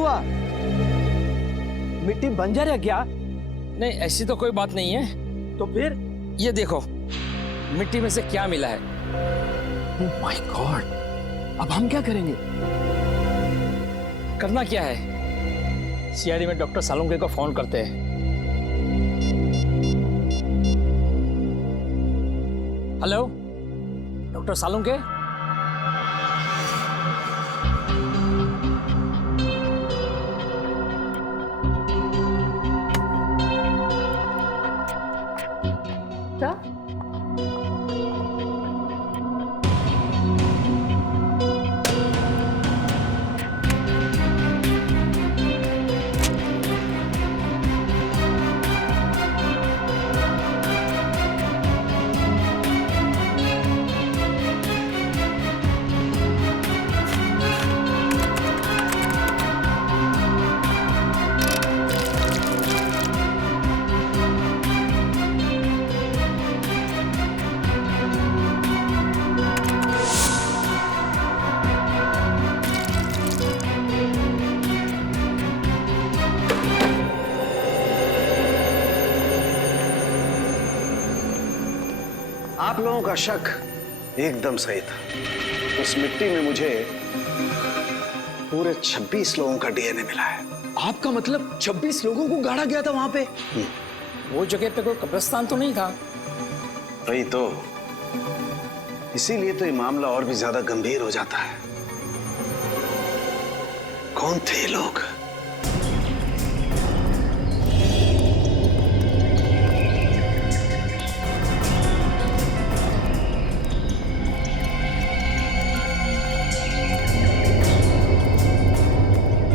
हुआ? मिट्टी बंजर है क्या? नहीं, ऐसी तो कोई बात नहीं है। तो फिर? ये देखो मिट्टी में से क्या मिला है। ओह माय गॉड, अब हम क्या करेंगे? करना क्या है, सीआईडी में डॉक्टर सालुंके को फोन करते हैं। Hello doctor Salunke? क्या? आप लोगों का शक एकदम सही था। उस मिट्टी में मुझे पूरे 26 लोगों का डीएनए मिला है। आपका मतलब 26 लोगों को गाड़ा गया था वहां पे? वो जगह पे कोई कब्रिस्तान तो नहीं था? वही तो, इसीलिए तो ये मामला और भी ज्यादा गंभीर हो जाता है। कौन थे ये लोग?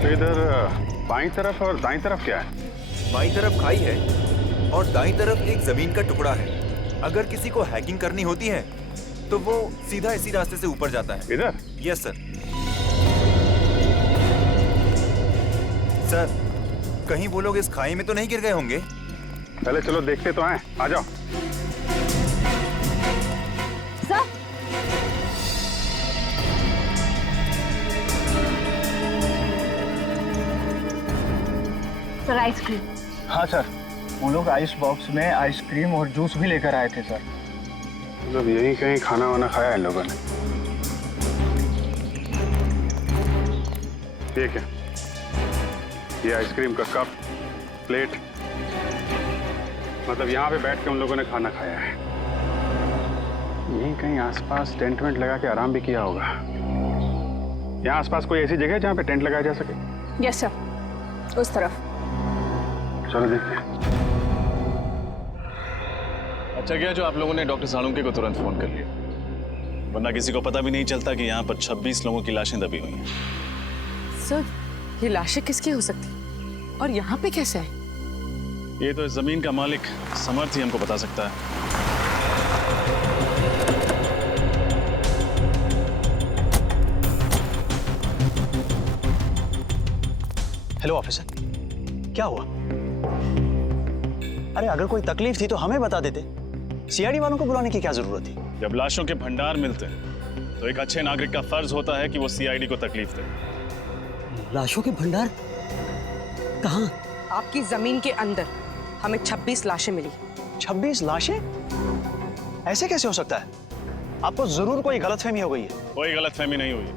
इधर बाईं तरफ और दाईं तरफ क्या है? बाईं तरफ खाई है और दाईं तरफ एक जमीन का टुकड़ा है। अगर किसी को हैकिंग करनी होती है तो वो सीधा इसी रास्ते से ऊपर जाता है। इधर? Yes sir. सर, कहीं वो लोग इस खाई में तो नहीं गिर गए होंगे? पहले चलो देखते तो हैं, आ जाओ। Sir ice cream. हाँ सर, वो लोग आइस बॉक्स में आइसक्रीम और जूस भी लेकर आए थे सर। मतलब यहीं कहीं खाना वाना खाया है लोगों ने। ठीक है, ये आइसक्रीम का कप, प्लेट, मतलब यहाँ पे बैठ के उन लोगों ने खाना खाया है। यहीं कहीं आसपास टेंट वेंट लगा के आराम भी किया होगा। यहाँ आसपास कोई ऐसी जगह है जहाँ पे टेंट लगाया जा सके? यस सर, उस तरफ। चलो देखते हैं। अच्छा किया जो आप लोगों ने डॉक्टर सालुंके को तुरंत फोन कर लिया, वरना किसी को पता भी नहीं चलता कि यहाँ पर 26 लोगों की लाशें दबी हुई हैं। सर, ये लाशें किसकी हो सकती और यहाँ पे कैसे है? ये तो इस जमीन का मालिक समर्थ ही हमको बता सकता है। हेलो ऑफिसर, क्या हुआ? अरे अगर कोई तकलीफ थी तो हमें बता देते। सीआईडी वालों को बुलाने की क्या जरूरत थी? जब लाशों के भंडार मिलते हैं तो एक अच्छे नागरिक का फर्ज होता है कि वो सीआईडी को तकलीफ दे। लाशों के भंडार कहाँ? आपकी जमीन के अंदर हमें 26 लाशें मिली। 26 लाशें? ऐसे कैसे हो सकता है? आपको जरूर कोई गलतफहमी हो गई है। कोई गलतफहमी नहीं हुई।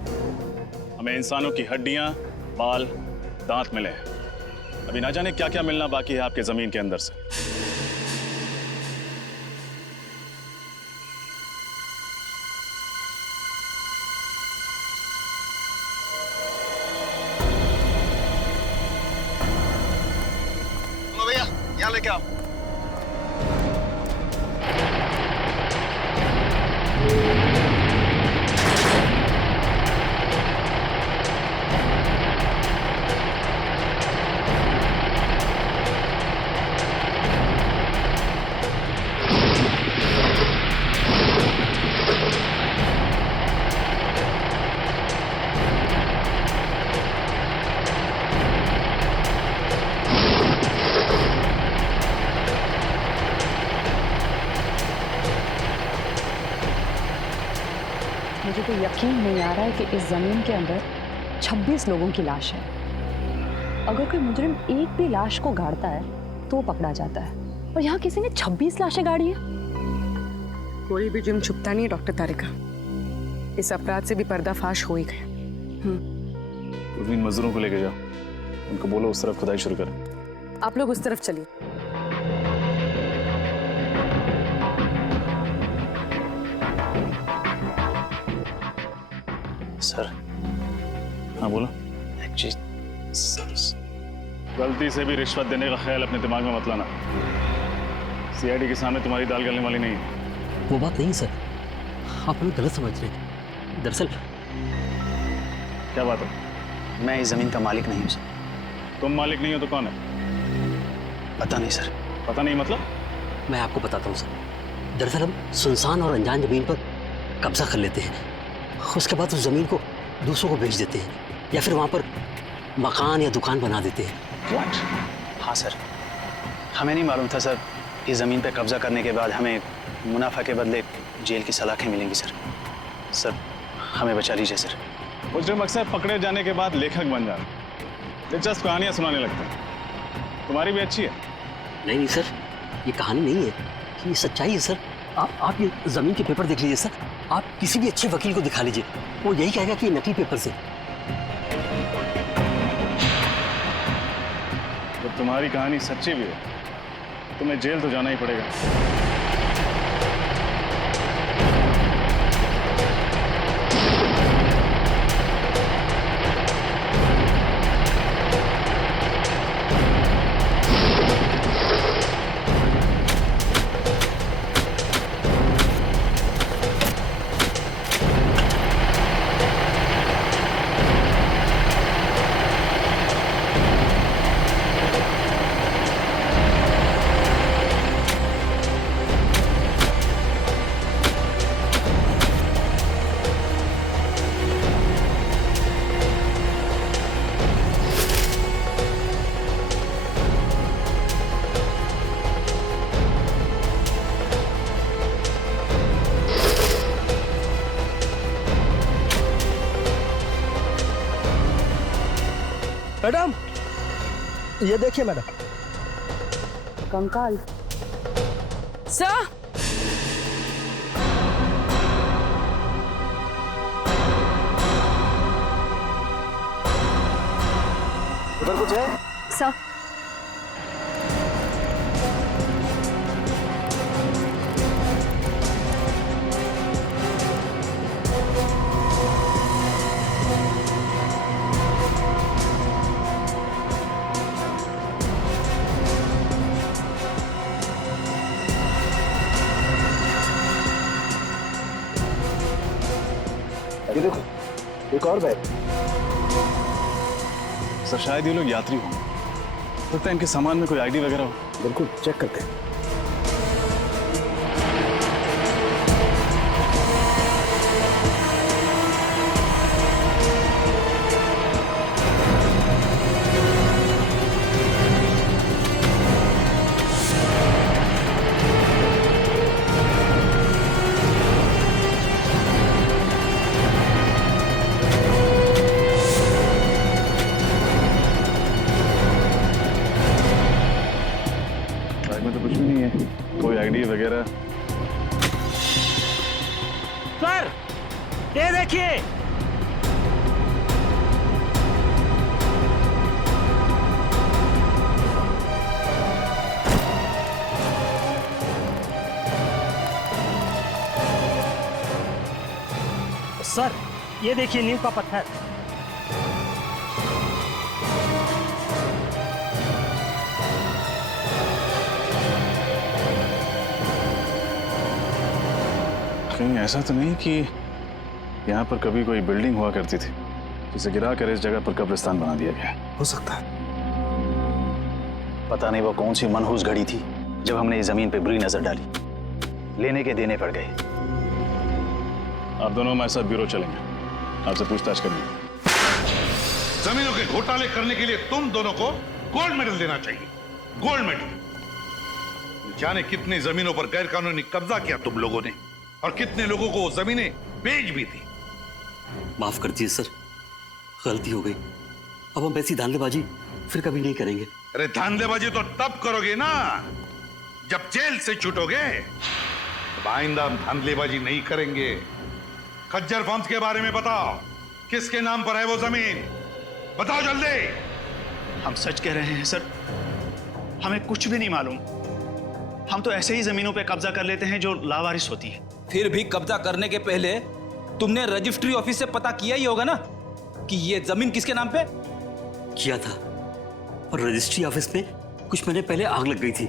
हमें इंसानों की हड्डियां, बाल, दांत मिले हैं। अभी ना जाने क्या क्या मिलना बाकी है आपके जमीन के अंदर से। भैया यहाँ लेके आओ। मुझे तो यकीन नहीं आ रहा है कि इस जमीन के अंदर 26 लोगों की लाश है। अगर कोई मुजरिम एक भी लाश को गाड़ता है तो वो पकड़ा जाता है, और यहाँ किसी ने 26 लाशें गाड़ी है। कोई भी जुर्म छुपता नहीं है डॉक्टर तारिका। इस अपराध से भी पर्दाफाश हो ही गया। उर्मीन मजदूरों को लेके जाओ, उनको बोलो उस तरफ खुदाई शुरू करें। आप लोग उस तरफ चलिए। सर हाँ बोलो। एक्चुअली गलती से भी रिश्वत देने का ख्याल अपने दिमाग में मत लाना। सीआईडी के सामने तुम्हारी दाल गलने वाली नहीं है। वो बात नहीं सर, आप हमें गलत समझ रहे हैं। दरअसल क्या बात है? मैं इस जमीन का मालिक नहीं हूँ सर। तुम मालिक नहीं हो तो कौन है? पता नहीं सर। पता नहीं मतलब? मैं आपको बताता हूँ सर। दरअसल हम सुनसान और अनजान जमीन पर कब्जा कर लेते हैं, उसके बाद उस जमीन को दूसरों को बेच देते हैं, या फिर वहाँ पर मकान या दुकान बना देते हैं। हाँ सर, हमें नहीं मालूम था सर इस ज़मीन पे कब्जा करने के बाद हमें मुनाफा के बदले जेल की सलाखें मिलेंगी। सर हमें बचा लीजिए सर। मुजरिम अक्सर पकड़े जाने के बाद लेखक बन जाते हैं, दिलचस्प कहानियां सुनाने लगते हैं। तुम्हारी भी अच्छी है। नहीं सर, ये कहानी नहीं है, ये सच्चाई है सर। आप ये जमीन के पेपर देख लीजिए सर। आप किसी भी अच्छे वकील को दिखा लीजिए, वो यही कहेगा कि ये नकली पेपर से। तो तुम्हारी कहानी सच्ची भी है, तुम्हें जेल तो जाना ही पड़ेगा। मैडम ये देखिए मैडम। कंकाल। सर उधर कुछ है? सर ये देखो, एक और बैग। सर शायद ये लोग यात्री हों, लगता है इनके सामान में कोई आईडी वगैरह हो। बिल्कुल चेक करते हैं। बैग में तो कुछ भी नहीं है, कोई आईडी वगैरह। सर ये देखिए। सर ये देखिए नीम का पत्थर। कहीं ऐसा तो नहीं कि यहाँ पर कभी कोई बिल्डिंग हुआ करती थी जिसे गिरा कर इस जगह पर कब्रिस्तान बना दिया गया? हो सकता है। पता नहीं वो कौन सी मनहूस घड़ी थी जब हमने इस जमीन पे बुरी नजर डाली, लेने के देने पड़ गए। आप दोनों हमारे साथ ब्यूरो चलेंगे, आपसे पूछताछ करनी है। जमीनों के घोटाले करने के लिए तुम दोनों को गोल्ड मेडल देना चाहिए। Gold medal. जाने कितनी जमीनों पर गैरकानूनी कब्जा किया तुम लोगों ने, और कितने लोगों को जमीनें बेच भी दी। माफ कर दीजिए सर, गलती हो गई। अब हम ऐसी धांधलेबाजी फिर कभी नहीं करेंगे। अरे धांधलेबाजी तो तब करोगे ना जब जेल से छूटोगे। अब आइंदा हम धांधलेबाजी नहीं करेंगे। खज्जर फर्म्स के बारे में बताओ, किसके नाम पर है वो जमीन? बताओ जल्दी। हम सच कह रहे हैं सर, हमें कुछ भी नहीं मालूम। हम तो ऐसे ही जमीनों पे कब्जा कर लेते हैं जो लावारिस होती है। फिर भी कब्जा करने के पहले तुमने रजिस्ट्री ऑफिस से पता किया ही होगा ना कि ये जमीन किसके नाम पे? किया था, और रजिस्ट्री ऑफिस में कुछ महीने पहले आग लग गई थी,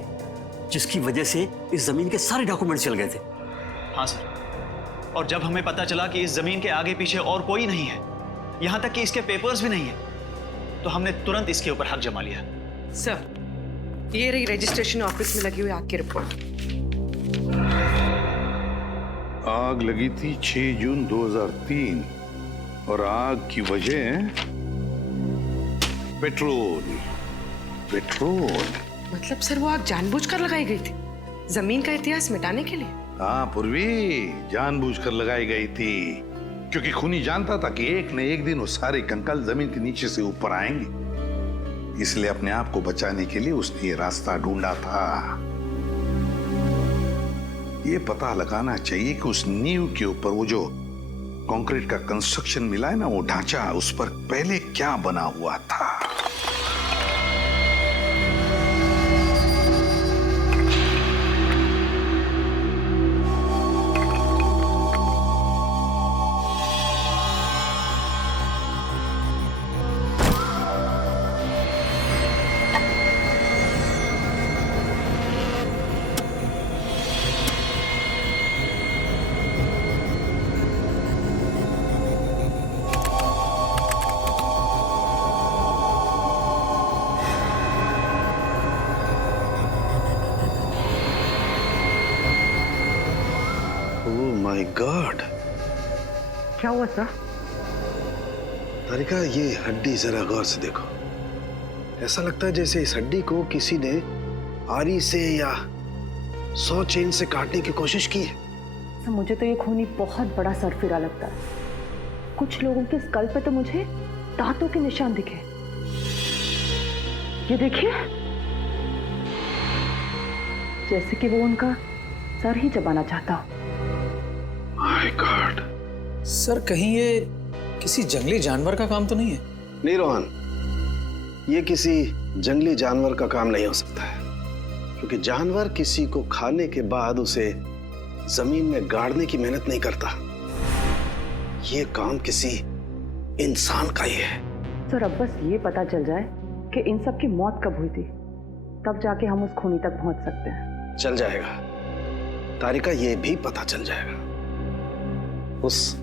जिसकी वजह से इस जमीन के सारे डॉक्यूमेंट चल गए थे। हाँ सर, और जब हमें पता चला कि इस जमीन के आगे पीछे और कोई नहीं है, यहाँ तक कि इसके पेपर्स भी नहीं है, तो हमने तुरंत इसके ऊपर हक जमा लिया। सर, ये रही रजिस्ट्रेशन ऑफिस में लगी हुई आग की रिपोर्ट। आग लगी थी 6 जून 2003 और आग की वजह पेट्रोल। मतलब सर वो आग जानबूझकर लगाई गई थी, जमीन का इतिहास मिटाने के लिए? हाँ पूर्वी, जानबूझकर लगाई गई थी, क्योंकि खूनी जानता था कि एक न एक दिन वो सारे कंकाल जमीन के नीचे से ऊपर आएंगे। इसलिए अपने आप को बचाने के लिए उसने ये रास्ता ढूंढा था। ये पता लगाना चाहिए कि उस नींव के ऊपर वो जो कंक्रीट का कंस्ट्रक्शन मिला है ना, वो ढांचा, उस पर पहले क्या बना हुआ था। माय गॉड, क्या हुआ सर? तारिका, ये हड्डी जरा गौर से देखो। ऐसा लगता है जैसे इस हड्डी को किसी ने आरी से या 100 चेन से काटने की कोशिश की है। सर, मुझे तो ये खूनी बहुत बड़ा सरफिरा लगता है। कुछ लोगों के स्कल पे तो मुझे दांतों के निशान दिखे। ये देखिए, जैसे कि वो उनका सर ही चबाना चाहता हो। My God. सर, कहीं ये किसी जंगली जानवर का काम तो नहीं है? नहीं रोहन, ये किसी जंगली जानवर का काम नहीं हो सकता है, क्योंकि जानवर किसी को खाने के बाद उसे जमीन में गाड़ने की मेहनत नहीं करता। ये काम किसी इंसान का ही है। सर, अब बस ये पता चल जाए कि इन सब की मौत कब हुई थी, तब जाके हम उस खूनी तक पहुंच सकते हैं। चल जाएगा तारिका, ये भी पता चल जाएगा उस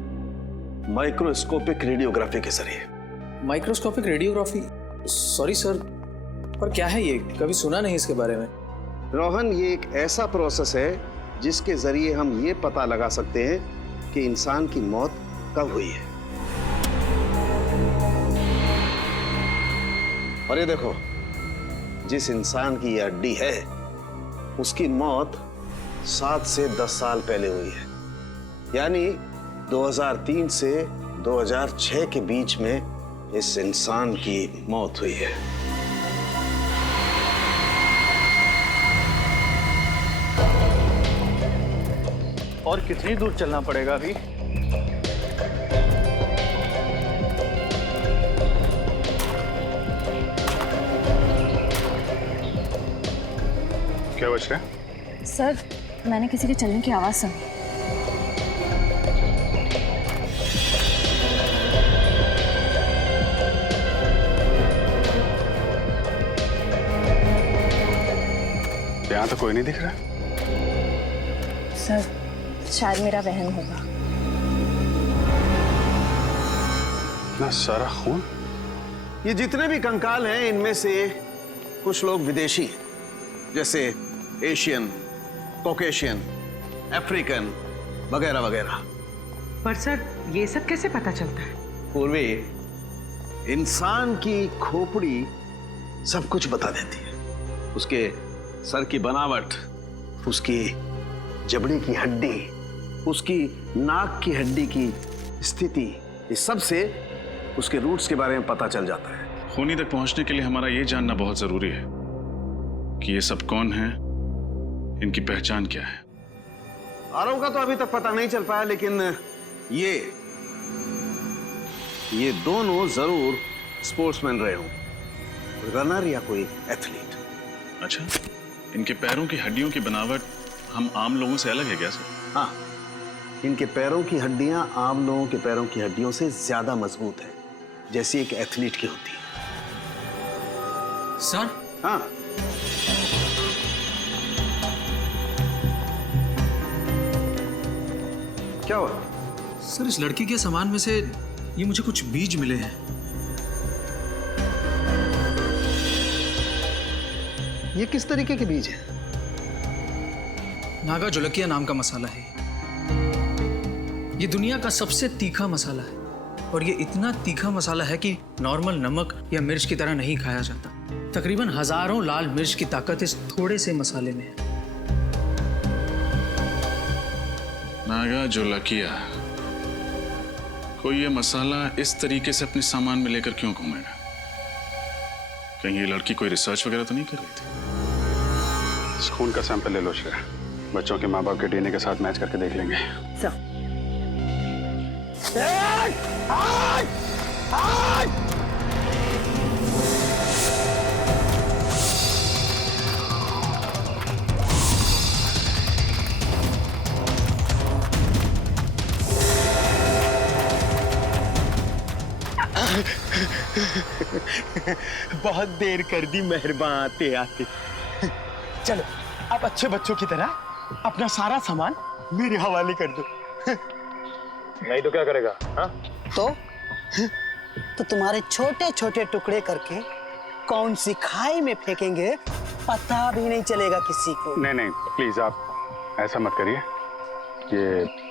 माइक्रोस्कोपिक रेडियोग्राफी के जरिए। Microscopic radiography? सॉरी सर, पर क्या है ये? कभी सुना नहीं इसके बारे में। रोहन, ये एक ऐसा प्रोसेस है जिसके जरिए हम ये पता लगा सकते हैं कि इंसान की मौत कब हुई है। और ये देखो, जिस इंसान की ये हड्डी है, उसकी मौत 7 से 10 साल पहले हुई है, यानी 2003 से 2006 के बीच में इस इंसान की मौत हुई है। और कितनी दूर चलना पड़ेगा अभी? क्या बच रहा है? सर, मैंने किसी के चलने की आवाज सुनी। यहाँ तो कोई नहीं दिख रहा। सर, शायद मेरा वहम होगा। इतना सारा खून? ये जितने भी कंकाल हैं, इनमें से कुछ लोग विदेशी हैं, जैसे एशियन, कॉकेशियन, अफ्रीकन वगैरह वगैरह। पर सर, ये सब कैसे पता चलता है? पूर्वी, इंसान की खोपड़ी सब कुछ बता देती है। उसके सर की बनावट, उसकी जबड़े की हड्डी, उसकी नाक की हड्डी की स्थिति, इस सब से उसके रूट्स के बारे में पता चल जाता है। खूनी तक पहुंचने के लिए हमारा ये जानना बहुत जरूरी है कि ये सब कौन है, इनकी पहचान क्या है। आरव का तो अभी तक पता नहीं चल पाया, लेकिन ये दोनों जरूर स्पोर्ट्समैन रहे हों, रनर या कोई एथलीट। अच्छा, इनके पैरों की हड्डियों की बनावट हम आम लोगों से अलग है क्या सर? हाँ, इनके पैरों की हड्डियां आम लोगों के पैरों की हड्डियों से ज्यादा मजबूत है, जैसी एक एथलीट की होती है। सर? हाँ। क्या हुआ? सर, इस लड़की के सामान में से ये मुझे कुछ बीज मिले हैं। ये किस तरीके के बीज हैं? नागा जोलकिया नाम का मसाला है। ये दुनिया का सबसे तीखा मसाला है, और ये इतना तीखा मसाला है कि नॉर्मल नमक या मिर्च की तरह नहीं खाया जाता। तकरीबन हजारों लाल मिर्च की ताकत इस थोड़े से मसाले में है। नागा जोलकिया, कोई ये मसाला इस तरीके से अपने सामान में लेकर क्यों घूमेगा? कहीं ये लड़की कोई रिसर्च वगैरह तो नहीं कर रही थी? खून का सैंपल ले लो श्रेया, बच्चों के माँ बाप के डीएनए के साथ मैच करके देख लेंगे। सर। बहुत देर कर दी मेहरबान आते आते। चलो अब अच्छे बच्चों की तरह अपना सारा सामान मेरे हवाले कर दो। नहीं तो क्या करेगा? हाँ? तो तुम्हारे छोटे छोटे टुकड़े करके कौन सी खाई में फेंकेंगे पता भी नहीं चलेगा किसी को। नहीं नहीं, प्लीज आप ऐसा मत करिए। ये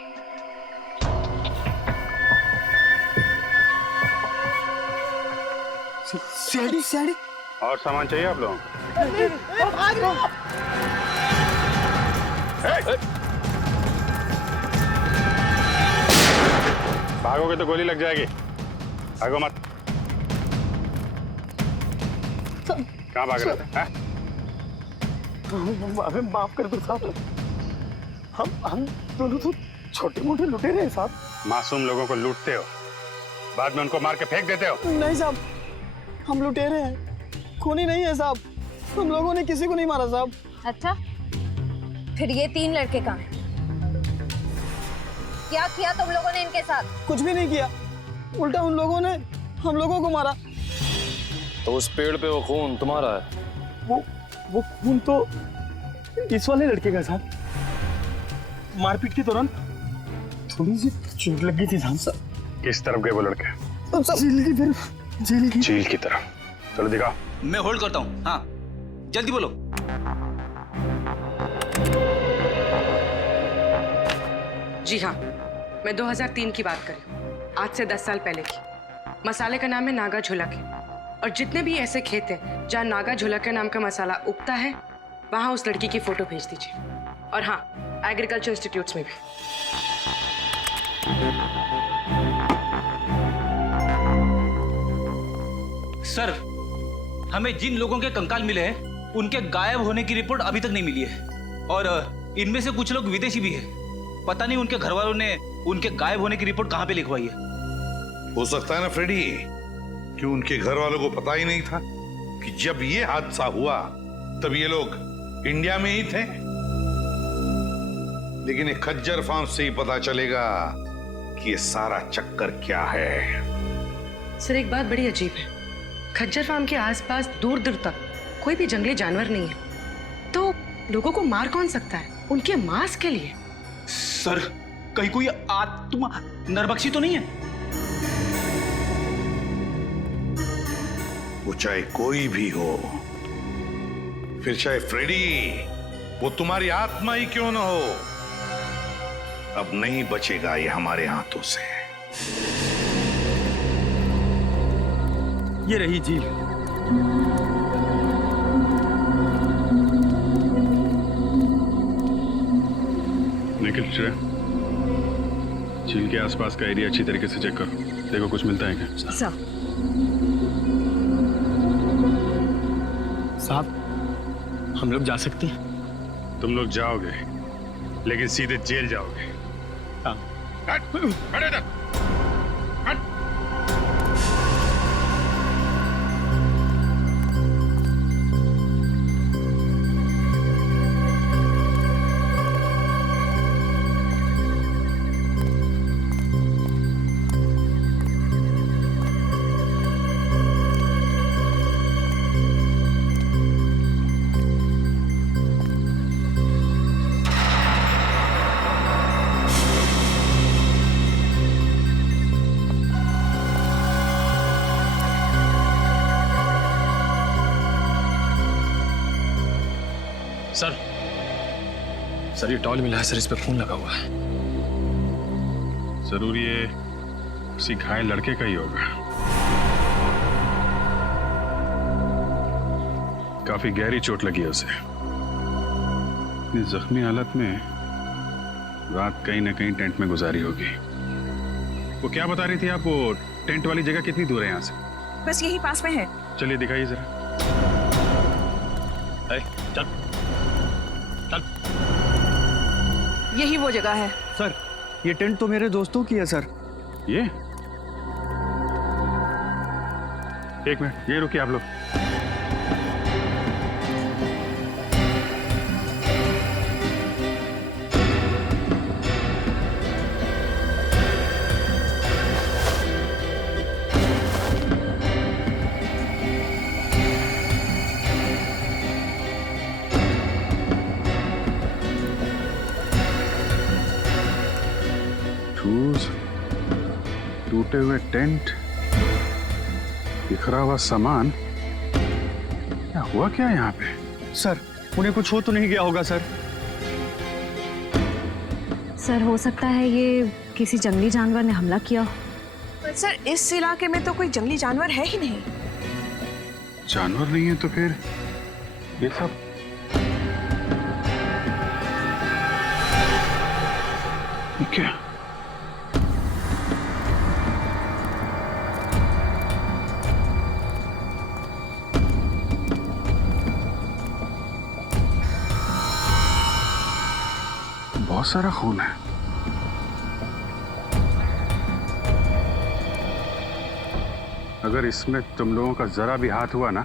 सीढ़ी सीढ़ी और सामान चाहिए आप लोगों को? भागोगे तो गोली लग जाएगी, भागो मत। कहाँ भाग रहे थे? हमें माफ कर दो साहब, हम दोनों तो छोटे मोटे लुटेरे हैं साहब। मासूम लोगों को लूटते हो, बाद में उनको मार के फेंक देते हो। नहीं साहब, हम लुटेरे हैं, खूनी नहीं है साहब। हम लोगों ने किसी को नहीं मारा साहब। अच्छा, फिर ये 3 लड़के कहाँ हैं? क्या किया तुम लोगों ने इनके साथ? कुछ भी नहीं किया, उल्टा उन लोगों ने हम लोगों को मारा। तो उस पेड़ पे वो खून तुम्हारा है? वो खून तो इस वाले लड़के का साहब। मारपीट के दौरान थोड़ी सी चोट लग गई थी साहब। किस तरफ गए वो लड़के? जेल की तरफ। जेल की तरफ। चलो दिखाओ। मैं होल्ड करता हूँ। हाँ, जल्दी बोलो। जी हाँ, मैं 2003 की बात कर रही हूँ, आज से 10 साल पहले की। मसाले का नाम है नागा झोलके, और जितने भी ऐसे खेत हैं जहाँ नागा झोलके नाम का मसाला उगता है, वहाँ उस लड़की की फोटो भेज दीजिए। और हाँ, एग्रीकल्चर इंस्टीट्यूट्स में भी। सर, हमें जिन लोगों के कंकाल मिले हैं उनके गायब होने की रिपोर्ट अभी तक नहीं मिली है, और इनमें से कुछ लोग विदेशी भी हैं। पता नहीं उनके घर वालों ने उनके गायब होने की रिपोर्ट कहाँ पे लिखवाई है। हो सकता है ना फ्रेडी कि उनके घर वालों को पता ही नहीं था कि जब ये हादसा हुआ तब ये लोग इंडिया में ही थे। लेकिन एक खज्जर फार्म से ही पता चलेगा कि ये सारा चक्कर क्या है। सर, एक बात बड़ी अजीब है, खज्जर फार्म के आसपास दूर दूर तक कोई भी जंगली जानवर नहीं है, तो लोगों को मार कौन सकता है उनके मांस के लिए? सर, कहीं कोई आत्मा नरबक्षी तो नहीं है? वो चाहे कोई भी हो, फिर चाहे फ्रेडी, वो तुम्हारी आत्मा ही क्यों ना हो, अब नहीं बचेगा ये हमारे हाथों से। ये रही झील। निखिल, श्रेया, झील के आसपास का एरिया अच्छी तरीके से चेक करो, देखो कुछ मिलता है क्या। सर। साहब हम लोग जा सकते हैं? तुम लोग जाओगे लेकिन सीधे जेल जाओगे। हाँ। खड़े इधर। सर ये टॉल मिला है सर, इस पे खून लगा हुआ है। जरूर ये किसी घायल लड़के का ही होगा। काफी गहरी चोट लगी है उसे। इतनी जख्मी हालत में रात कहीं ना कहीं टेंट में गुजारी होगी। वो क्या बता रही थी आप, वो टेंट वाली जगह कितनी दूर है यहाँ से? बस यही पास में है। चलिए दिखाइए जरा। चल चल। यही वो जगह है। सर ये टेंट तो मेरे दोस्तों की है सर। ये एक मिनट, ये रुकिए आप लोग। टूटे हुए टेंट, बिखरा हुआ सामान, क्या हुआ क्या यहाँ पे? सर उन्हें कुछ हो तो नहीं गया होगा सर? सर हो सकता है ये किसी जंगली जानवर ने हमला किया हो। पर सर इस इलाके में तो कोई जंगली जानवर है ही नहीं। जानवर नहीं है तो फिर ये सब? ये क्या? बहुत सारा खून है। अगर इसमें तुम लोगों का जरा भी हाथ हुआ ना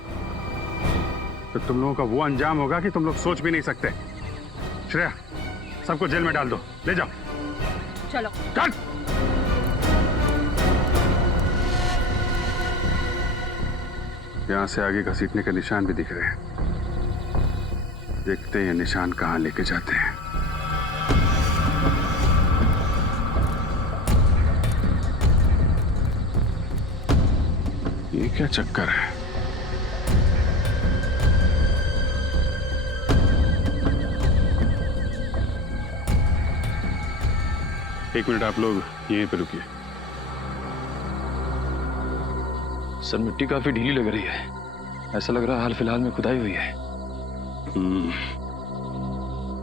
तो तुम लोगों का वो अंजाम होगा कि तुम लोग सोच भी नहीं सकते। श्रेया, सबको जेल में डाल दो, ले जाओ। चलो चल। यहां से आगे घसीटने के निशान भी दिख रहे हैं। देखते हैं ये निशान कहां लेके जाते हैं। ये क्या चक्कर है? एक मिनट आप लोग यहीं पे रुकिए। सर मिट्टी काफी ढीली लग रही है, ऐसा लग रहा है हाल फिलहाल में खुदाई हुई है।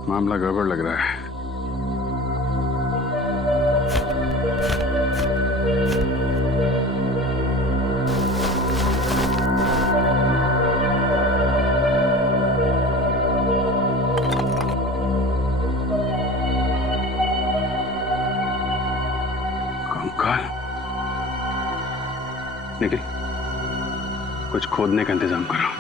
मामला गड़बड़ लग रहा है। निखिल, कुछ खोदने का इंतजाम करो।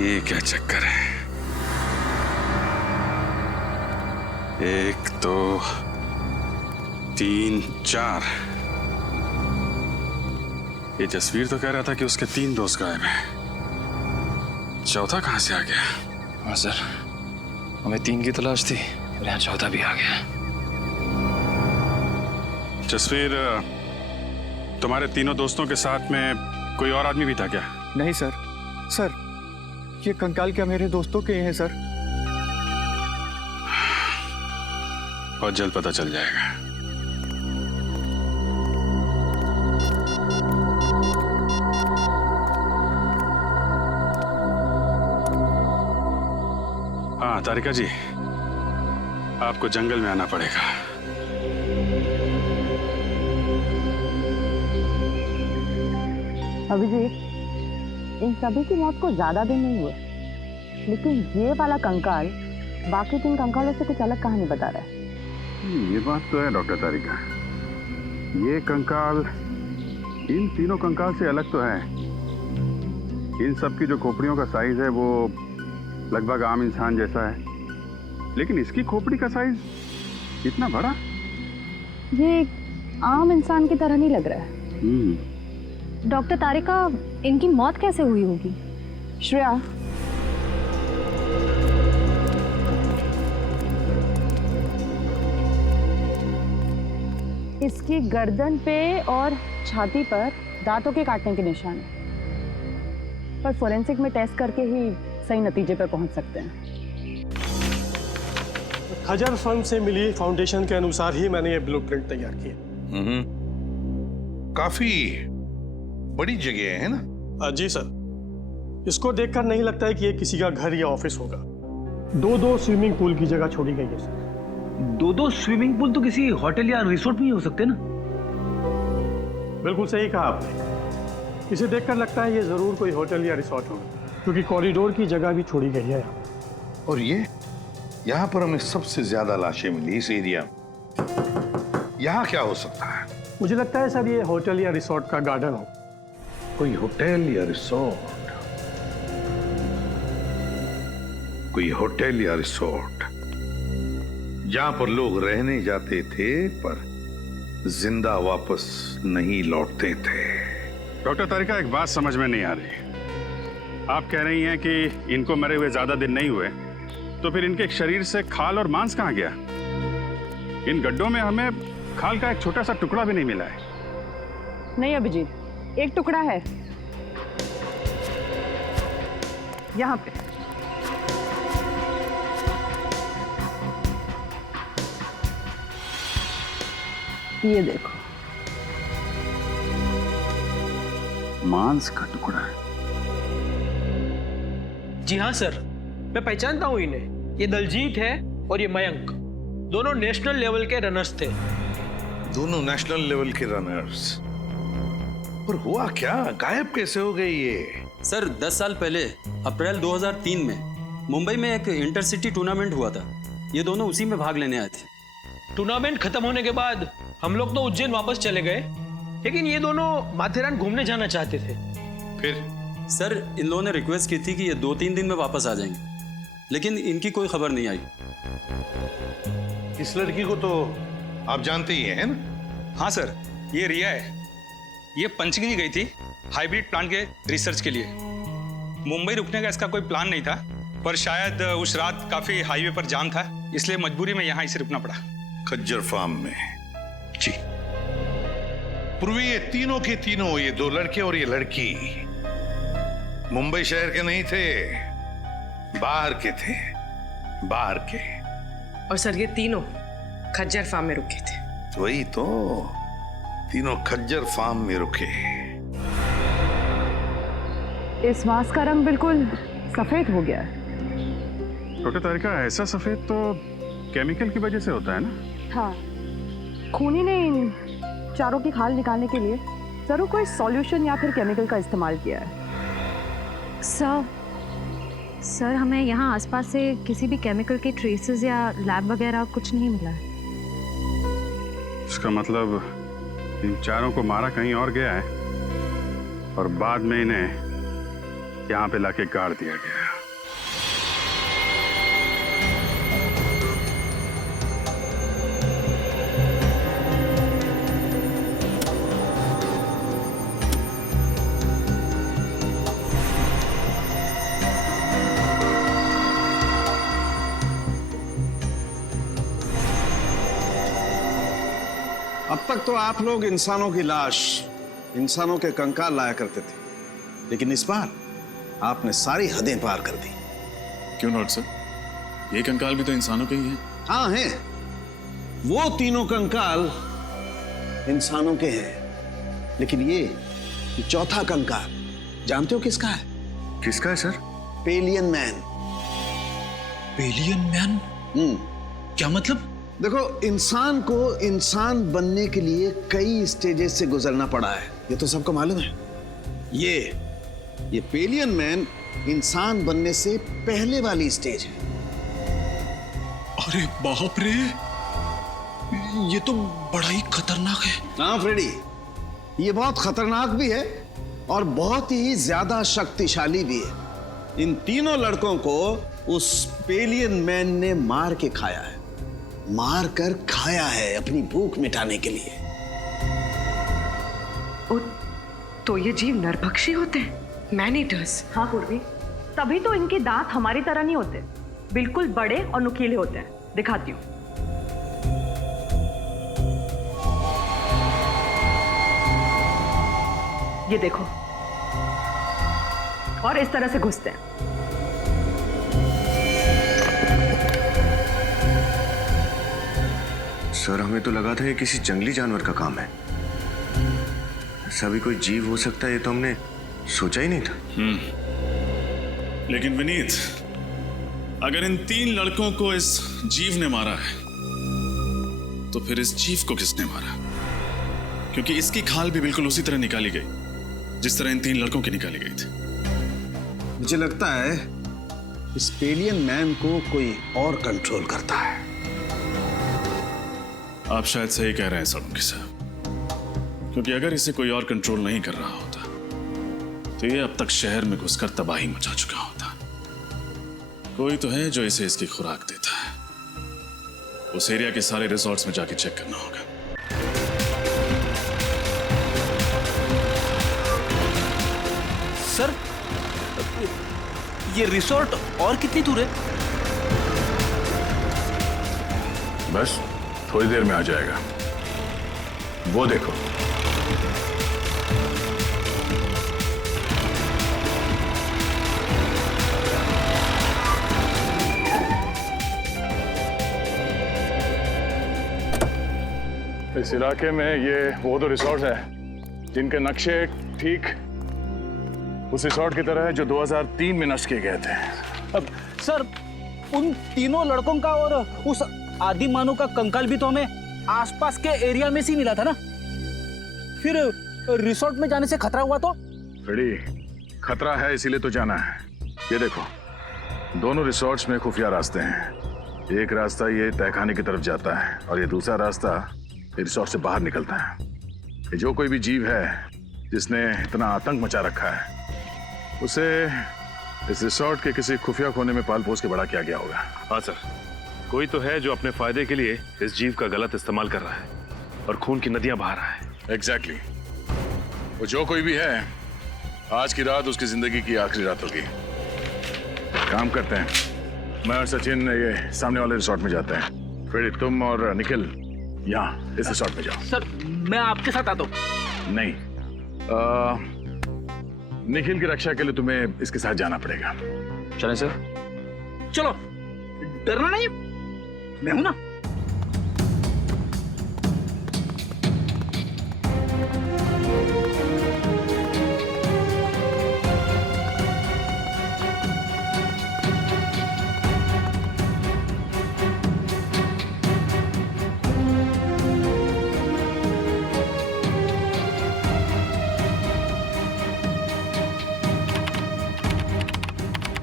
ये क्या चक्कर है? 1 2 3 4। ये जसवीर तो कह रहा था कि उसके 3 दोस्त गायब हैं। चौथा कहां से आ गया? हाँ सर, हमें 3 की तलाश थी और यहाँ चौथा भी आ गया। जसवीर, तुम्हारे तीनों दोस्तों के साथ में कोई और आदमी भी था क्या? नहीं सर, सर ये कंकाल क्या मेरे दोस्तों के हैं सर? बहुत जल्द पता चल जाएगा। हाँ तारिका जी, आपको जंगल में आना पड़ेगा। अभिजीत, इन सभी की मौत को ज्यादा दिन नहीं हुए, लेकिन ये वाला कंकाल बाकी 3 कंकालों से कुछ अलग कहानी बता रहा है। ये बात तो है डॉक्टर तारिका, ये कंकाल इन तीनों कंकाल से अलग तो है। इन सब की जो खोपड़ियों का साइज है वो लगभग आम इंसान जैसा है, लेकिन इसकी खोपड़ी का साइज इतना बड़ा। ये आम इंसान की तरह नहीं लग रहा है। डॉक्टर तारिका, इनकी मौत कैसे हुई होगी? श्रेया, इसकी गर्दन पे और छाती पर दांतों के काटने के निशान हैं, पर फोरेंसिक में टेस्ट करके ही सही नतीजे पर पहुंच सकते हैं। खजर फर्म से मिली फाउंडेशन के अनुसार ही मैंने ये ब्लूप्रिंट तैयार किया। काफी बड़ी जगह है ना? जी सर, इसको देखकर नहीं लगता है कि ये किसी का घर या ऑफिस होगा। 2 स्विमिंग पूल की जगह छोड़ी गई है सर। 2 स्विमिंग पूल तो किसी होटल या रिसोर्ट में ही हो सकते ना? बिल्कुल सही कहा आपने। इसे देखकर लगता है ये जरूर कोई होटल या रिसोर्ट होगा, क्योंकि कॉरिडोर की जगह भी छोड़ी गई है यहाँ। और ये यहाँ पर हमें सबसे ज्यादा लाशें मिली इस एरिया में। यहाँ क्या हो सकता है? मुझे लगता है सर ये होटल या रिसोर्ट का गार्डन हो। कोई होटल या रिसोर्ट, कोई होटल या रिसोर्ट जहां पर लोग रहने जाते थे पर जिंदा वापस नहीं लौटते थे। डॉक्टर तारिका, एक बात समझ में नहीं आ रही। आप कह रही हैं कि इनको मरे हुए ज्यादा दिन नहीं हुए, तो फिर इनके शरीर से खाल और मांस कहाँ गया? इन गड्ढों में हमें खाल का एक छोटा सा टुकड़ा भी नहीं मिला है। नहीं अभिजीत, एक टुकड़ा है यहाँ पे। ये देखो, मांस का टुकड़ा है। जी हाँ सर, मैं पहचानता हूँ इन्हें। ये दलजीत है और ये मयंक, दोनों नेशनल लेवल के रनर्स थे। दोनों नेशनल लेवल के रनर्स? पर हुआ क्या, गायब कैसे हो गई ये? सर 10 साल पहले अप्रैल 2003 में मुंबई में एक इंटरसिटी टूर्नामेंट हुआ था। ये दोनों उसी में भाग लेने आए थे। टूर्नामेंट खत्म होने के बाद हम लोग तो उज्जैन वापस चले गए, लेकिन ये दोनों माथेरान घूमने जाना चाहते थे। फिर? सर इन लोगों ने रिक्वेस्ट की थी कि ये 2-3 दिन में वापस आ जाएंगे, लेकिन इनकी कोई खबर नहीं आई। इस लड़की को तो आप जानते ही हैं ना? हाँ सर, ये रिया है। ये पंचगिनी गई थी हाइब्रिड प्लांट के रिसर्च के लिए। मुंबई रुकने का इसका कोई प्लान नहीं था, पर शायद उस रात काफी हाईवे पर जाम था, इसलिए मजबूरी में यहाँ इसे रुकना पड़ा। खज्जर फार्म में? जी। पूर्वी ये तीनों के तीनों, ये 2 लड़के और ये लड़की मुंबई शहर के नहीं थे, बाहर के थे, बाहर के। और सर ये तीनों खज्जर फार्म में रुके थे। वही तो, तीनों खज्जर फार्म में रुके। इस मांस का रंग बिल्कुल सफेद हो गया है। डॉक्टर तारिका, ऐसा सफेद तो केमिकल की वजह से होता है ना? हाँ, खूनी ने इन चारों की खाल निकालने के लिए जरूर कोई सॉल्यूशन या फिर केमिकल का इस्तेमाल किया है। सर हमें यहाँ आसपास से किसी भी केमिकल के ट्रेसेस या लैब वगैरह कुछ नहीं मिला है। इसका मतलब इन चारों को मारा कहीं और गया है और बाद में इन्हें यहाँ पे लाके गाड़ दिया गया। तक तो आप लोग इंसानों की लाश, इंसानों के कंकाल लाया करते थे, लेकिन इस बार आपने सारी हदें पार कर दी। क्यों लॉर्ड सर? ये कंकाल भी तो इंसानों के ही हैं। हाँ हैं, वो तीनों कंकाल इंसानों के हैं, लेकिन ये चौथा कंकाल जानते हो किसका है? किसका है sir? Pavilion man. Pavilion man? क्या मतलब? देखो, इंसान को इंसान बनने के लिए कई स्टेजेस से गुजरना पड़ा है, ये तो सबको मालूम है। ये पेलियन मैन इंसान बनने से पहले वाली स्टेज है। अरे बाप रे, ये तो बड़ा ही खतरनाक है। हाँ फ्रेडी, ये बहुत खतरनाक भी है और बहुत ही ज्यादा शक्तिशाली भी है। इन तीनों लड़कों को उस पेलियन मैन ने मार के खाया है, मार कर खाया है अपनी भूख मिटाने के लिए। तो ये जीव नरभक्षी होते हैं, मैन ईटर्स। हाँ पूर्वी, तभी तो इनके दांत हमारी तरह नहीं होते, बिल्कुल बड़े और नुकीले होते हैं। दिखाती हूँ। ये देखो, और इस तरह से घुसते हैं। सर, हमें तो लगा था ये किसी जंगली जानवर का काम है। ऐसा भी कोई जीव हो सकता है, ये तो हमने सोचा ही नहीं था। लेकिन विनीत, अगर इन तीन लड़कों को इस जीव ने मारा है, तो फिर इस जीव को किसने मारा? क्योंकि इसकी खाल भी बिल्कुल उसी तरह निकाली गई जिस तरह इन तीन लड़कों की निकाली गई थी। मुझे लगता है इस पेलियन मैन को कोई और कंट्रोल करता है। आप शायद सही कह रहे हैं सोलंकी साहब, क्योंकि अगर इसे कोई और कंट्रोल नहीं कर रहा होता तो ये अब तक शहर में घुसकर तबाही मचा चुका होता। कोई तो है जो इसे इसकी खुराक देता है। उस एरिया के सारे रिसोर्ट्स में जाके चेक करना होगा। सर, ये रिसोर्ट और कितनी दूर है? बस थोड़ी देर में आ जाएगा, वो देखो। इस इलाके में ये वो दो रिसोर्ट हैं जिनके नक्शे ठीक उस रिसोर्ट की तरह है जो 2003 में नष्ट किए गए थे। अब सर, उन तीनों लड़कों का और उस आदि मानव का कंकाल भी तो हमें आसपास के एरिया में से मिला था ना। फिर रिसोर्ट में जाने से खतरा हुआ तो? बड़ी खतरा है, इसीलिए तो जाना है। ये देखो, दोनों रिसोर्ट्स में खुफिया रास्ते हैं। एक रास्ता ये तहखाने की तरफ जाता है और ये दूसरा रास्ता रिसोर्ट से बाहर निकलता है। ये जो कोई भी जीव है जिसने इतना आतंक मचा रखा है, उसे इस रिसोर्ट के किसी खुफिया कोने में पाल पोस के बड़ा किया गया होगा। हाँ सर, कोई तो है जो अपने फायदे के लिए इस जीव का गलत इस्तेमाल कर रहा है और खून की नदियां बहा रहा है। एग्जैक्टली। वो जो कोई भी है, आज की रात उसकी जिंदगी की आखिरी रात होगी। काम करते हैं, मैं और सचिन ये सामने वाले रिसोर्ट में जाते हैं। फिर तुम और निखिल यहाँ इस रिसोर्ट में जाओ। सर, मैं आपके साथ आता हूँ। नहीं, निखिल की रक्षा के लिए तुम्हें इसके साथ जाना पड़ेगा। चलें सर? चलो, डरना नहीं, मैं हूं ना।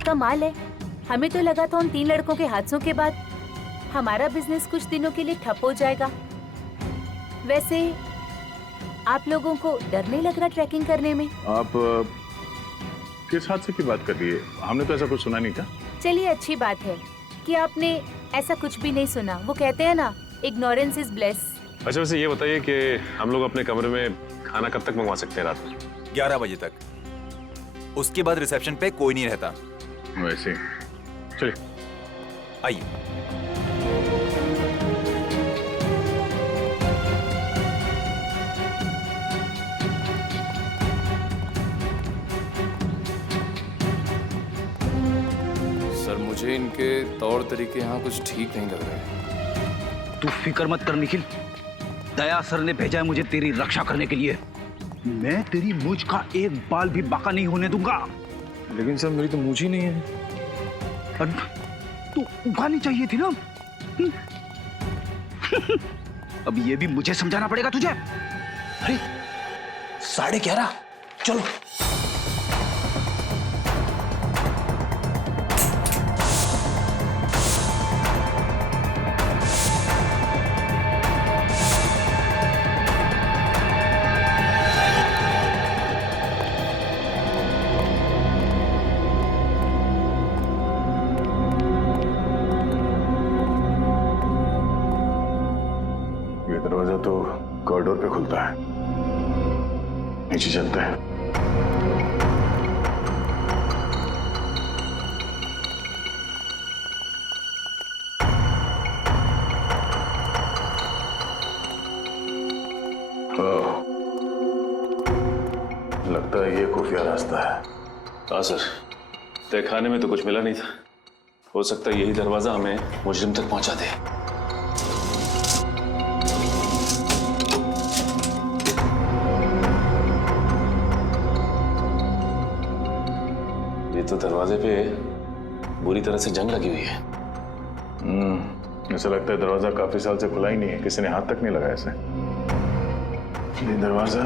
कमाल है, हमें तो लगा था उन तीन लड़कों के हादसों के बाद हमारा बिजनेस कुछ दिनों के लिए ठप हो जाएगा। वैसे आप लोगों को डर नहीं लग रहा ट्रैकिंग करने में? आप किस हादसे की बात कर रही है? हमने तो ऐसा कुछ सुना नहीं था। चलिए, अच्छी बात है कि आपने ऐसा कुछ भी नहीं सुना। वो कहते हैं ना, इग्नोरेंस इज ब्लेस। अच्छा, वैसे ये बताइए कि हम लोग अपने कमरे में खाना कब तक मंगवा सकते हैं? रात में 11 बजे तक। उसके बाद रिसेप्शन पे कोई नहीं रहता। वैसे चलिए, आइए। पर मुझे इनके तौर तरीके यहाँ कुछ ठीक नहीं लग रहे। तू फिक्र मत कर निखिल, दया सर ने भेजा है मुझे तेरी रक्षा करने के लिए। मैं तेरी मूंछ का एक बाल भी बाका नहीं होने दूंगा। लेकिन सर मेरी तो मूंछ ही नहीं है। तू उगानी चाहिए थी ना। अब ये भी मुझे समझाना पड़ेगा तुझे। अरे 11:30 चलो। ये दरवाजा तो कॉरिडोर पे खुलता है, नीचे चलते हैं। लगता है ये खुफिया रास्ता है। हाँ सर, तहखाने में तो कुछ मिला नहीं था। हो सकता है यही दरवाजा हमें मुजरिम तक पहुंचा दे। ये तो दरवाजे पे बुरी तरह से जंग लगी हुई है। ऐसा लगता है दरवाजा काफी साल से खुला ही नहीं है, किसी ने हाथ तक नहीं लगाया इसे। ये दरवाजा।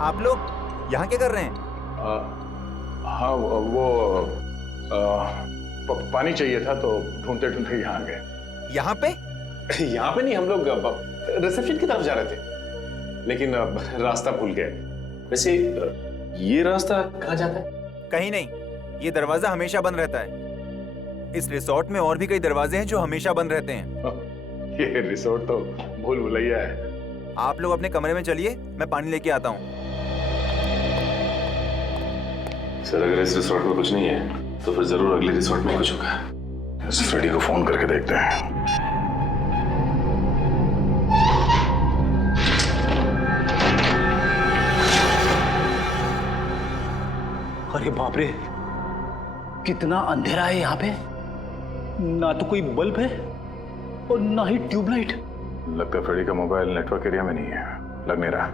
आप लोग यहाँ क्या कर रहे हैं? हाँ वो पानी चाहिए था तो ढूंढते ढूंढते यहाँ आ गए। यहाँ पे? यहाँ पे नहीं, हम लोग रिसेप्शन की तरफ जा रहे थे, लेकिन रास्ता भूल गए। वैसे ये रास्ता कहाँ जाता है? कहीं नहीं, ये दरवाजा हमेशा बंद रहता है। इस रिसोर्ट में और भी कई दरवाजे हैं जो हमेशा बंद रहते हैं। ये रिसोर्ट तो भूल भुलैया है। आप लोग अपने कमरे में चलिए, मैं पानी लेके आता हूँ। सर अगर इस रिसोर्ट में कुछ नहीं है तो फिर जरूर अगले रिसोर्ट में कुछ होगा। इस फ्रेडी को फोन करके देखते हैं। अरे बाप रे, कितना अंधेरा है यहाँ पे। ना तो कोई बल्ब है और ना ही ट्यूबलाइट। लगता है फ्रेडी का मोबाइल नेटवर्क एरिया में नहीं है, लग नहीं रहा।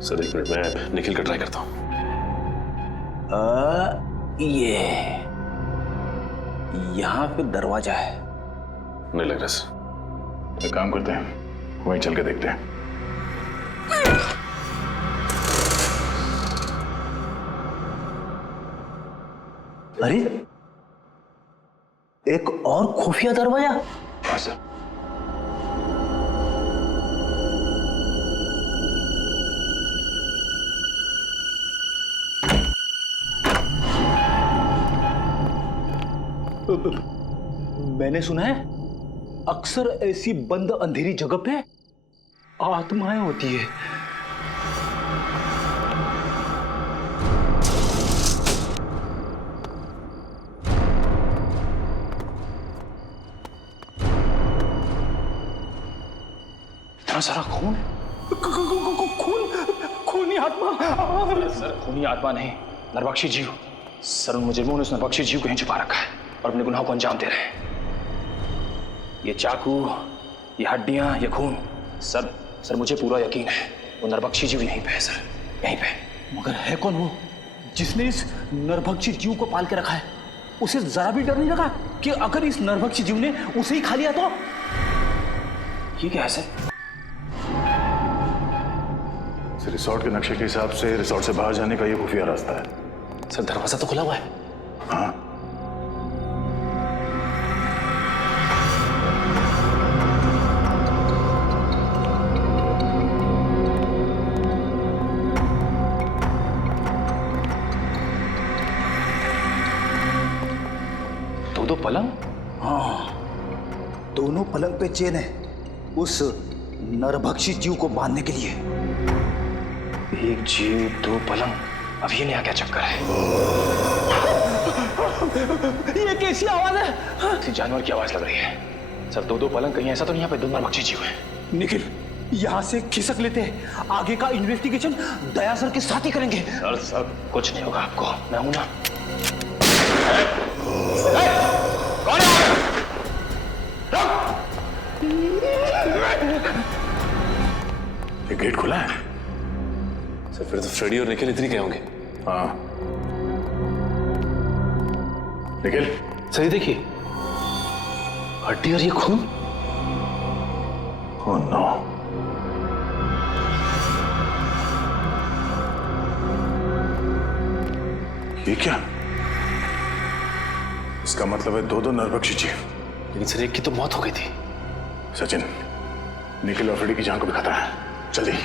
सर एक मिनट, मैं निखिल का ट्राई करता हूँ। ये यहाँ पे दरवाजा है। नहीं लग रहा सर। एक काम करते हैं, वहीं चल के देखते हैं। अरे एक और खुफिया दरवाजा। हाँ सर। मैंने सुना है अक्सर ऐसी बंद अंधेरी जगह पे आत्माएं होती है। इतना सारा खून, खूनी आत्मा। सर खूनी आत्मा नहीं, नरभक्षी जीव। सर उन मुजरिमों ने उस नरभक्षी जीव को यहीं छुपा रखा है और अपने गुनाहों को अंजाम दे रहे हैं। ये चाकू, ये हड्डियां, ये खून, सर मुझे पूरा यकीन है वो नरभक्षी जीव यहीं पे है सर, यहीं पे। मगर है कौन वो जिसने इस नरभक्षी जीव को पाल के रखा है? उसे जरा भी डर नहीं लगा कि अगर इस नरभक्षी जीव ने उसे ही खा लिया तो? ये क्या है सर? रिसोर्ट के नक्शे के हिसाब से रिसोर्ट से बाहर जाने का ये खुफिया रास्ता है। सर दरवाजा तो खुला हुआ है। हाँ दो पलंग? हाँ, दोनों पलंग पे चेन है उस नरभक्षी जीव को बांधने के लिए। एक जीव दो पलंग, अब ये नया क्या चक्कर है? ये कैसी आवाज है? किसी जानवर की आवाज लग रही है। सर दो पलंग, कहीं ऐसा तो नहीं यहाँ पे दो नरभक्षी जीव है? निखिल, यहाँ से खिसक लेते हैं, आगे का इन्वेस्टिगेशन दया सर के साथ ही करेंगे। सर कुछ नहीं होगा आपको, मैं हूं ना। ये गेट खुला है सर, फिर तो फ्रेडी और निखिल इधर ही गए होंगे। हाँ निखिल सही देखिए, हड्डी और ये खून। ओह नो, ये क्या? इसका मतलब है दो नरभक्षी जीव। लेकिन सर एक की तो मौत हो गई थी। सचिन, निखिल और फ्रेडी की जान को भी खतरा है, जल्दी।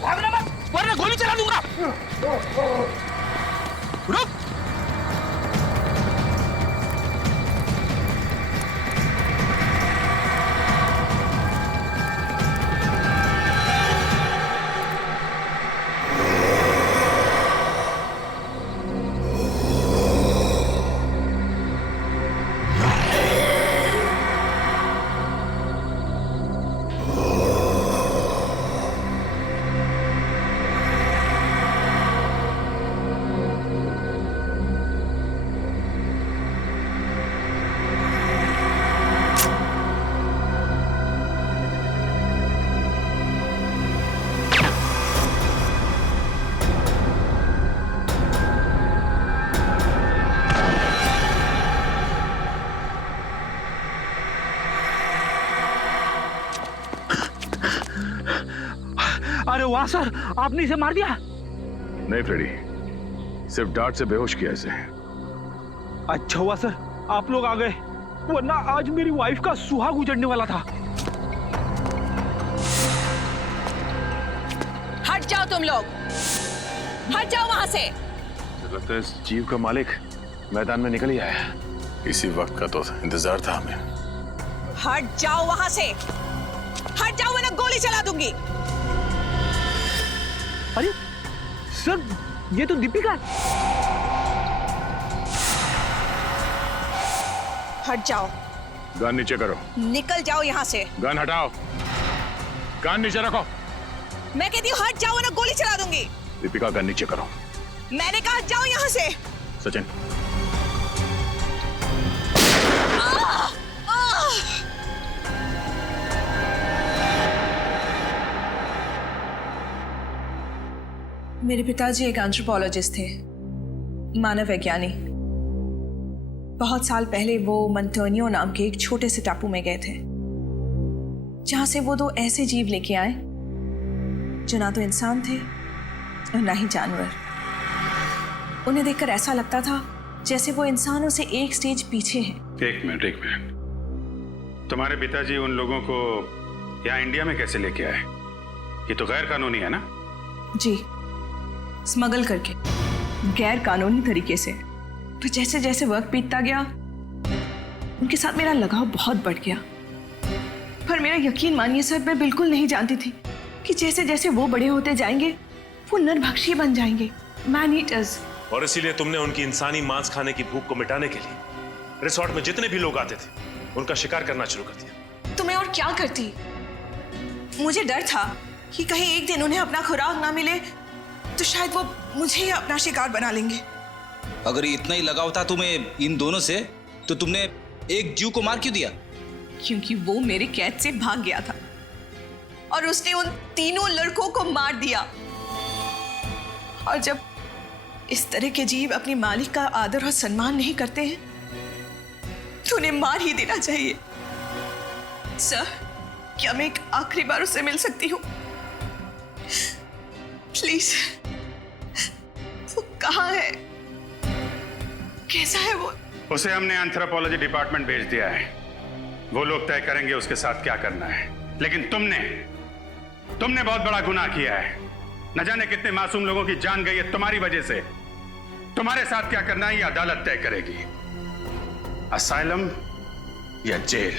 भागना मत वरना गोली चला दूंगा। रुक। अरे वाह सर, आपने इसे मार दिया। नहीं फ्रेडी, सिर्फ डांट से बेहोश किया इसे। अच्छा हुआ सर आप लोग आ गए, वरना आज मेरी वाइफ का सुहाग उजड़ने वाला था। हट जाओ तुम लोग, हट जाओ वहां से। लगता है इस जीव का मालिक मैदान में निकल ही आया। इसी वक्त का तो इंतजार था हमें। हट जाओ वहां से, हट जाओ वरना गोली चला दूंगी। अरे सर ये तो दीपिका। हट जाओ। गन नीचे करो। निकल जाओ यहाँ से। गन हटाओ, गन नीचे रखो। मैं कहती हूँ हट जाओ वरना गोली चला दूंगी। दीपिका गन नीचे करो। मैंने कहा हट जाओ यहाँ से। सचिन मेरे पिताजी एक एंथ्रोपोलॉजिस्ट थे, मानव वैज्ञानी। बहुत साल पहले वो मंटोनियो नाम के एक छोटे से टापू में गए थे, जहां से वो दो ऐसे जीव लेके आए जो ना तो इंसान थे और ना ही जानवर। उन्हें देखकर ऐसा लगता था जैसे वो इंसानों से एक स्टेज पीछे हैं। एक मिनट, तुम्हारे पिताजी उन लोगों को यहाँ इंडिया में कैसे लेके आए? ये तो गैर कानूनी है ना? जी, स्मगल करके, गैर कानूनी तरीके से। तो जैसे जैसे वक्त बीतता गया उनके साथ मेरा लगाव बहुत बढ़ गया। पर मेरा यकीन मानिए सर, मैं बिल्कुल नहीं जानती थी कि जैसे जैसे वो बड़े होते जाएंगे वो नरभक्षी बन जाएंगे, मैन ईटर्स। और इसीलिए तुमने उनकी इंसानी मांस खाने की भूख को मिटाने के लिए रिसोर्ट में जितने भी लोग आते थे उनका शिकार करना शुरू कर दिया। तो मैं और क्या करती? मुझे डर था कि कहीं एक दिन उन्हें अपना खुराक ना मिले तो शायद वो मुझे ही अपना शिकार बना लेंगे। अगर इतना ही लगाव था तुम्हें इन दोनों से, तो तुमने एक जीव को मार क्यों दिया? क्योंकि वो मेरे कैद से भाग गया था और उसने उन तीनों लड़कों को मार दिया। और जब इस तरह के जीव अपने मालिक का आदर और सम्मान नहीं करते हैं तो उन्हें मार ही देना चाहिए। सर, क्या मैं एक आखिरी बार उससे मिल सकती हूँ? प्लीज। वो कहाँ है? कैसा है वो? उसे हमने एंथ्रोपोलॉजी डिपार्टमेंट भेज दिया है। वो लोग तय करेंगे उसके साथ क्या करना है। लेकिन तुमने बहुत बड़ा गुनाह किया है। न जाने कितने मासूम लोगों की जान गई है तुम्हारी वजह से। तुम्हारे साथ क्या करना है ये अदालत तय करेगी, असाइलम या जेल।